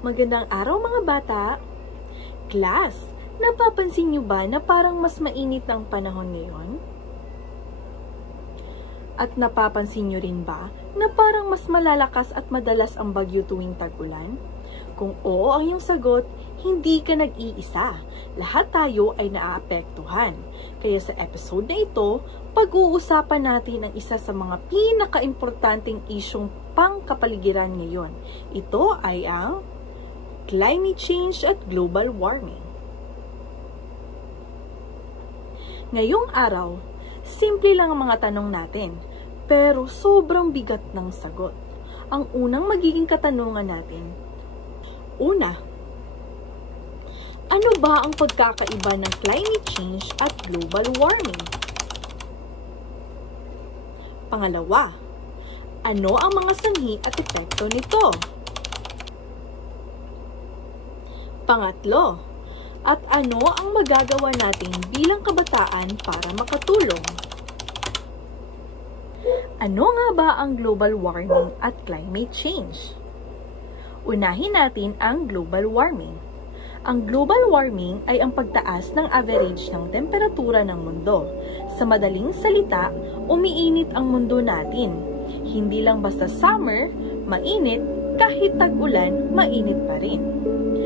Magandang araw mga bata! Class, napapansin niyo ba na parang mas mainit ang panahon ngayon? At napapansin niyo rin ba na parang mas malalakas at madalas ang bagyo tuwing tag-ulan? Kung oo ang iyong sagot, hindi ka nag-iisa. Lahat tayo ay naaapektuhan. Kaya sa episode na ito, pag-uusapan natin ang isa sa mga pinaka-importanting isyong pangkapaligiran ngayon. Ito ay ang climate change at global warming. Ngayong araw, simple lang ang mga tanong natin, pero sobrang bigat ng sagot. Ang unang magiging katanungan natin, una, ano ba ang pagkakaiba ng climate change at global warming? Pangalawa, ano ang mga sanhi at epekto nito? Pangatlo, at ano ang magagawa natin bilang kabataan para makatulong? Ano nga ba ang global warming at climate change? Unahin natin ang global warming. Ang global warming ay ang pagtaas ng average ng temperatura ng mundo. Sa madaling salita, umiinit ang mundo natin. Hindi lang basta summer, mainit, kahit tag-ulan, mainit pa rin.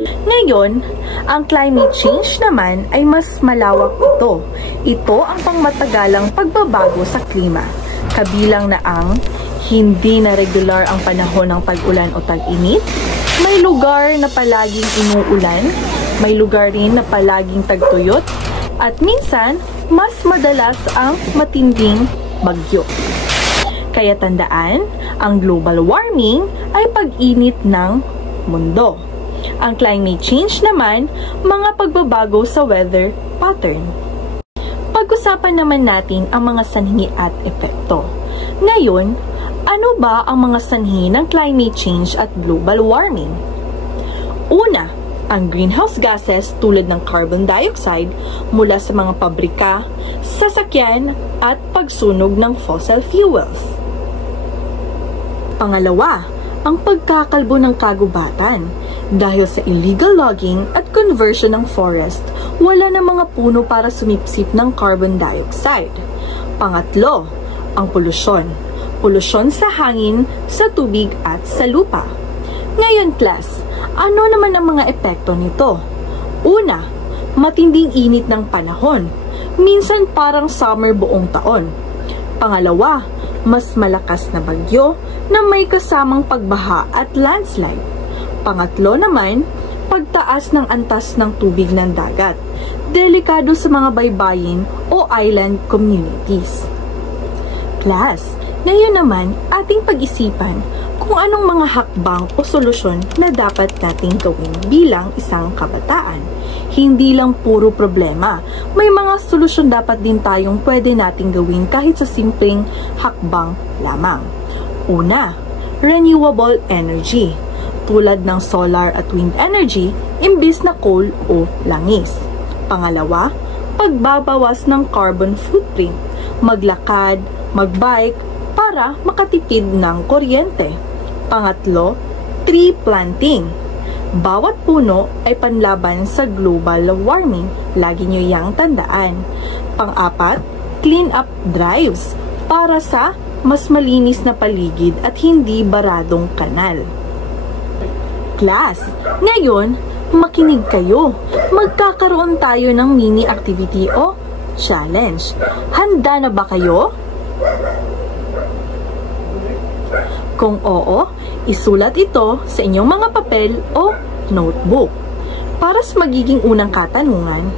Ngayon, ang climate change naman ay mas malawak ito. Ito ang pangmatagalang pagbabago sa klima. Kabilang na ang hindi na regular ang panahon ng tag-ulan o tag-init, may lugar na palaging inuulan, may lugar rin na palaging tagtuyot, at minsan, mas madalas ang matinding bagyo. Kaya tandaan, ang global warming ay pag-init ng mundo. Ang climate change naman, mga pagbabago sa weather pattern. Pag-usapan naman natin ang mga sanhi at epekto. Ngayon, ano ba ang mga sanhi ng climate change at global warming? Una, ang greenhouse gases tulad ng carbon dioxide mula sa mga pabrika, sasakyan at pagsunog ng fossil fuels. Pangalawa, ang pagkakalbo ng kagubatan. Dahil sa illegal logging at conversion ng forest, wala na mga puno para sumipsip ng carbon dioxide. Pangatlo, ang polusyon. Polusyon sa hangin, sa tubig at sa lupa. Ngayon class, ano naman ang mga epekto nito? Una, matinding init ng panahon. Minsan parang summer buong taon. Pangalawa, mas malakas na bagyo na may kasamang pagbaha at landslide. Pangatlo naman, pagtaas ng antas ng tubig ng dagat. Delikado sa mga baybayin o island communities. Class, ngayon naman ating pag-isipan kung anong mga hakbang o solusyon na dapat nating gawin bilang isang kabataan. Hindi lang puro problema, may mga solusyon dapat din tayong pwede nating gawin kahit sa simpleng hakbang lamang. Una, renewable energy. Tulad ng solar at wind energy, imbis na coal o langis. Pangalawa, pagbabawas ng carbon footprint. Maglakad, magbike, para makatipid ng kuryente. Pangatlo, tree planting. Bawat puno ay panlaban sa global warming. Lagi nyo yang tandaan. Pang-apat, clean up drives. Para sa mas malinis na paligid at hindi baradong kanal. Class, ngayon, makinig kayo. Magkakaroon tayo ng mini activity o challenge. Handa na ba kayo? Kung oo, isulat ito sa inyong mga papel o notebook. Para sa magiging unang katanungan,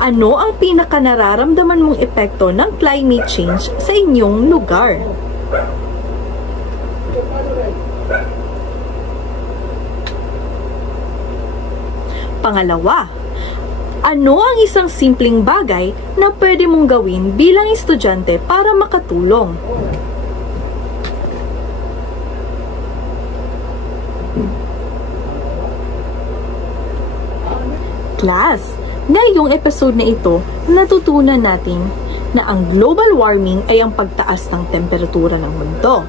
ano ang pinakanararamdaman mong epekto ng climate change sa inyong lugar? Pangalawa, ano ang isang simpleng bagay na pwede mong gawin bilang estudyante para makatulong? Class, ngayong episode na ito, natutunan natin na ang global warming ay ang pagtaas ng temperatura ng mundo.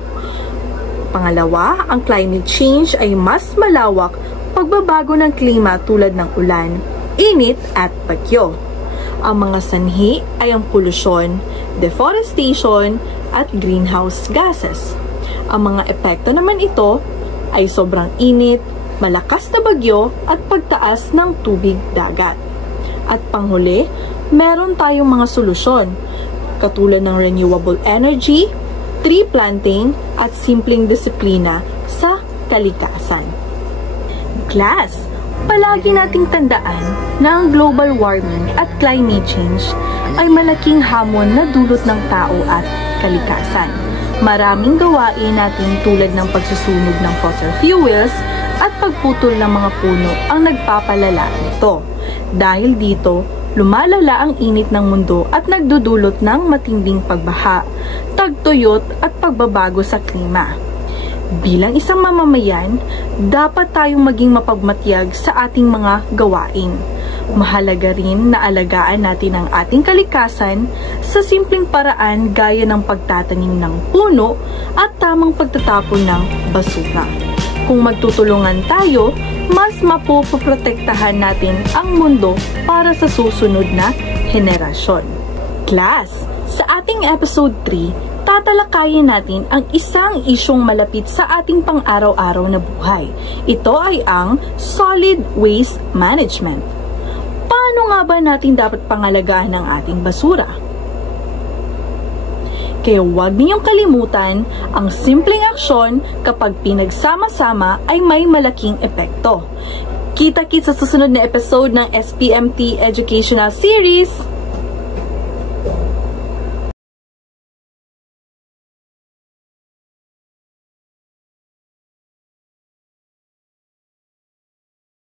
Pangalawa, ang climate change ay mas malawak pagbabago ng klima tulad ng ulan, init at bagyo. Ang mga sanhi ay ang polusyon, deforestation at greenhouse gases. Ang mga epekto naman ito ay sobrang init, malakas na bagyo at pagtaas ng tubig dagat. At panghuli, meron tayong mga solusyon katulad ng renewable energy, tree planting at simpleng disiplina sa kalikasan. Class, palagi nating tandaan na ang global warming at climate change ay malaking hamon na dulot ng tao at kalikasan. Maraming gawain natin tulad ng pagsusunog ng fossil fuels at pagputol ng mga puno ang nagpapalala nito. Dahil dito, lumalala ang init ng mundo at nagdudulot ng matinding pagbaha, tagtuyot at pagbabago sa klima. Bilang isang mamamayan, dapat tayong maging mapagmatyag sa ating mga gawain. Mahalaga rin na alagaan natin ang ating kalikasan sa simpleng paraan gaya ng pagtatanim ng puno at tamang pagtatapon ng basura. Kung magtutulungan tayo, mas mapoprotektahan natin ang mundo para sa susunod na henerasyon. Class, sa ating episode 3, tatalakayin natin ang isang isyong malapit sa ating pang-araw-araw na buhay. Ito ay ang solid waste management. Paano nga ba natin dapat pangalagaan ang ating basura? Kaya huwag ninyong kalimutan, ang simpleng aksyon kapag pinagsama-sama ay may malaking epekto. Kita-kits sa susunod na episode ng SPMT Educational Series!